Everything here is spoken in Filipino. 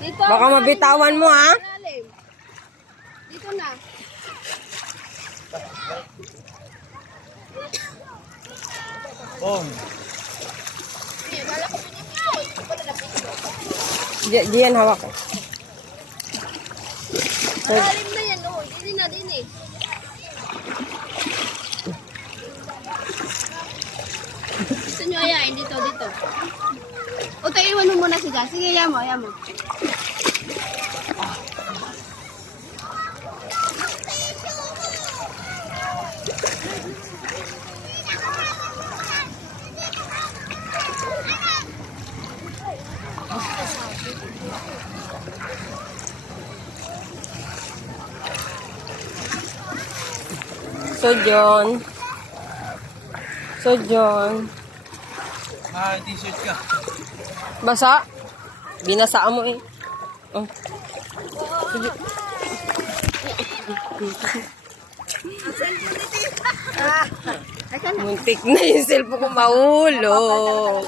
Dito, Baka mabitawan mo, ha? malalim. Dito na. Oh. Diyan hawak ko. Malalim na yan, oh. Dini na, dini. Gusto nyo ayain, dito, dito. O, tayo iwan mo muna siya. Sige, ayaw mo, ayaw mo. So, John. Ah, t-shirt ka. Basa? Binasaan mo eh. Oh. Sige. Muntik na yung cellphone ko mahulog.